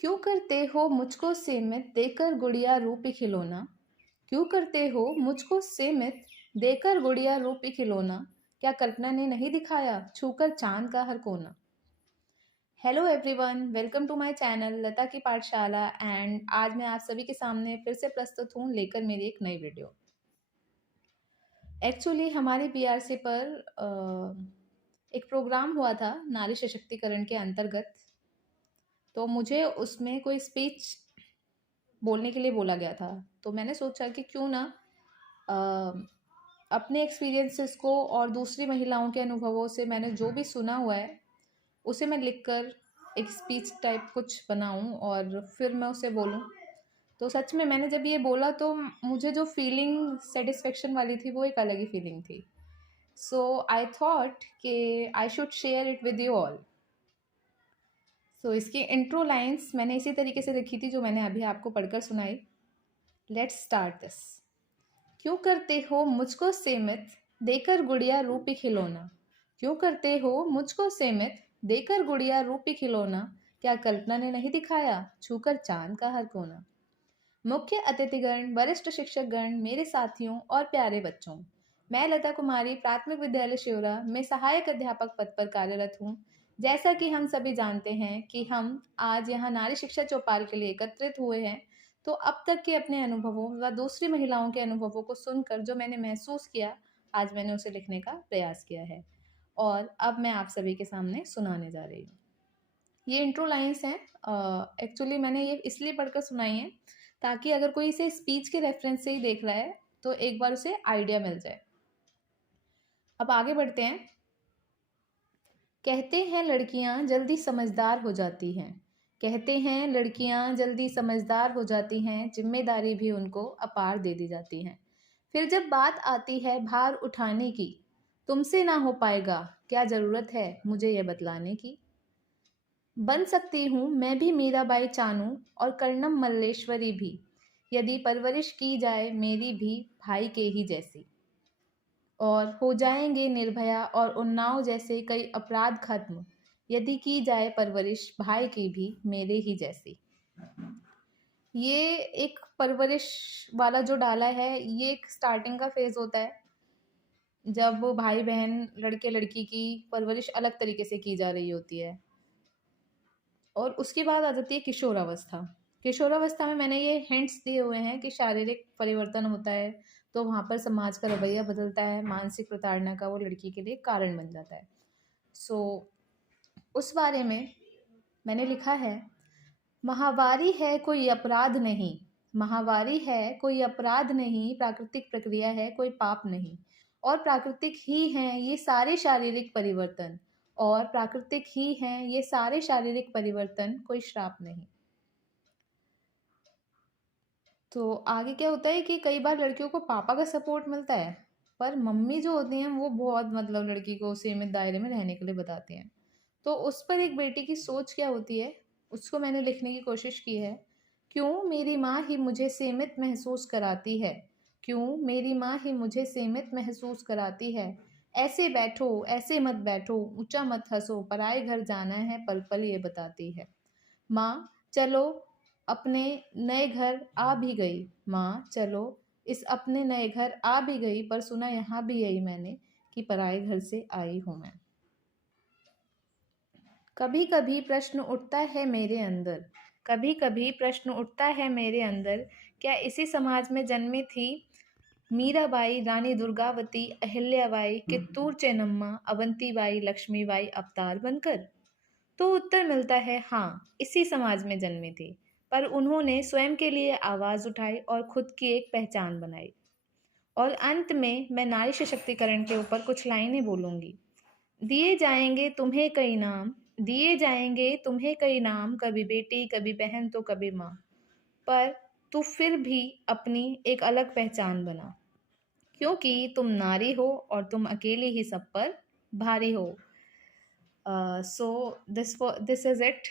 क्यों करते हो मुझको सीमित देकर गुड़िया रूपी खिलौना। क्यों करते हो मुझको सीमित देकर गुड़िया रूपी खिलौना। क्या कल्पना ने नहीं दिखाया छूकर चांद का हर कोना। Hello everyone, welcome to my channel Lata की पाठशाला। एंड आज मैं आप सभी के सामने फिर से प्रस्तुत हूँ लेकर मेरी एक नई वीडियो। एक्चुअली हमारे बीआरसी पर एक प्रोग्राम हुआ था नारी सशक्तिकरण के अंतर्गत। तो मुझे उसमें कोई स्पीच बोलने के लिए बोला गया था। तो मैंने सोचा कि क्यों ना अ, अपने एक्सपीरियंसेस को और दूसरी महिलाओं के अनुभवों से मैंने जो भी सुना हुआ है उसे मैं लिखकर एक स्पीच टाइप कुछ बनाऊं और फिर मैं उसे बोलूं। तो सच में मैंने जब ये बोला तो मुझे जो फीलिंग सेटिस्फेक्शन वाली थी वो एक अलग ही फीलिंग थी। सो आई थॉट कि I should share it with you all. So इसकी इंट्रो लाइंस मैंने इसी तरीके से लिखी थी जो मैंने अभी आपको पढ़कर सुनाई। Let's start this. क्यों करते हो मुझको सीमित देकर गुड़िया रूपी खिलौना। क्यों करते हो मुझको सीमित देकर गुड़िया रूपी खिलौना। क्या कल्पना ने नहीं दिखाया छूकर चांद का हर कोना। मुख्य अतिथिगण, वरिष्ठ शिक्षकगण, मेरे साथियों और प्यारे बच्चों, मैं लता कुमारी प्राथमिक विद्यालय शिवरा में सहायक अध्यापक पद पर कार्यरत हूँ। जैसा कि हम सभी जानते हैं कि हम आज यहाँ नारी शिक्षा चौपाल के लिए एकत्रित हुए हैं, तो अब तक के अपने अनुभवों व दूसरी महिलाओं के अनुभवों को सुनकर जो मैंने महसूस किया, आज मैंने उसे लिखने का प्रयास किया है और अब मैं आप सभी के सामने सुनाने जा रही हूँ। ये इंट्रो लाइंस हैं। एक्चुअली मैंने ये इसलिए पढ़कर सुनाई है ताकि अगर कोई इसे स्पीच के रेफरेंस से ही देख रहा है तो एक बार उसे आइडिया मिल जाए। अब आगे बढ़ते हैं। कहते हैं लड़कियां जल्दी समझदार हो जाती हैं। कहते हैं लड़कियां जल्दी समझदार हो जाती हैं, जिम्मेदारी भी उनको अपार दे दी जाती हैं। फिर जब बात आती है भार उठाने की, तुमसे ना हो पाएगा, क्या ज़रूरत है मुझे ये बतलाने की। बन सकती हूँ मैं भी मीराबाई चानू और कर्णम मल्लेश्वरी भी, यदि परवरिश की जाए मेरी भी भाई के ही जैसी। और हो जाएंगे निर्भया और उन्नाव जैसे कई अपराध खत्म, यदि की जाए परवरिश भाई की भी मेरे ही जैसी। ये एक परवरिश वाला जो डाला है, ये एक स्टार्टिंग का फेज होता है जब भाई बहन, लड़के लड़की की परवरिश अलग तरीके से की जा रही होती है। और उसके बाद आ जाती है किशोरावस्था। किशोरावस्था में मैंने ये हिंट्स दिए हुए हैं कि शारीरिक परिवर्तन होता है, तो वहाँ पर समाज का रवैया बदलता है, मानसिक प्रताड़ना का वो लड़की के लिए कारण बन जाता है। सो उस बारे में मैंने लिखा है, महावारी है कोई अपराध नहीं। महावारी है कोई अपराध नहीं, प्राकृतिक प्रक्रिया है कोई पाप नहीं। और प्राकृतिक ही हैं ये सारे शारीरिक परिवर्तन। और प्राकृतिक ही हैं ये सारे शारीरिक परिवर्तन, कोई श्राप नहीं। तो आगे क्या होता है कि कई बार लड़कियों को पापा का सपोर्ट मिलता है, पर मम्मी जो होती हैं वो बहुत लड़की को सीमित दायरे में रहने के लिए बताती हैं। तो उस पर एक बेटी की सोच क्या होती है, उसको मैंने लिखने की कोशिश की है। क्यों मेरी माँ ही मुझे सीमित महसूस कराती है। क्यों मेरी माँ ही मुझे सीमित महसूस कराती है। ऐसे बैठो ऐसे मत बैठो, ऊंचा मत हंसो, पराए घर जाना है पल पल ये बताती है। माँ चलो अपने नए घर आ भी गई। माँ चलो इस अपने नए घर आ भी गई, पर सुना यहाँ भी यही मैंने कि पराए घर से आई हूँ मैं। कभी कभी प्रश्न उठता है मेरे अंदर, कभी कभी प्रश्न उठता है मेरे अंदर, क्या इसी समाज में जन्मी थी मीराबाई, रानी दुर्गावती, अहिल्याबाई, कित्तूर चेन्नम्मा, अवंतीबाई, लक्ष्मीबाई अवतार बनकर। तो उत्तर मिलता है हाँ, इसी समाज में जन्मी थी, पर उन्होंने स्वयं के लिए आवाज़ उठाई और खुद की एक पहचान बनाई। और अंत में मैं नारी सशक्तिकरण के ऊपर कुछ लाइनें बोलूँगी। दिए जाएंगे तुम्हें कई नाम, दिए जाएंगे तुम्हें कई नाम, कभी बेटी कभी बहन तो कभी माँ, पर तू फिर भी अपनी एक अलग पहचान बना, क्योंकि तुम नारी हो और तुम अकेली ही सब पर भारी हो। So this is it.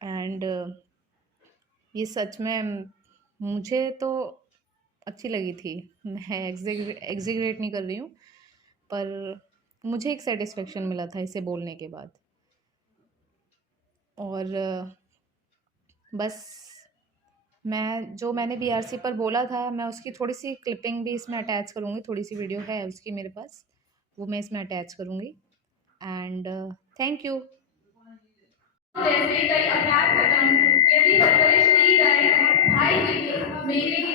And ये सच में मुझे तो अच्छी लगी थी। मैं एग्जीग्रेट नहीं कर रही हूँ, पर मुझे एक सेटिस्फेक्शन मिला था इसे बोलने के बाद। और बस मैंने बीआरसी पर बोला था, मैं उसकी थोड़ी-सी क्लिपिंग भी इसमें अटैच करूँगी, थोड़ी-सी वीडियो है उसकी मेरे पास, वो मैं इसमें अटैच करूँगी। And thank you. जैसे कई अभ्यास खत्म यदि परवरिश की जाए भाई मेरे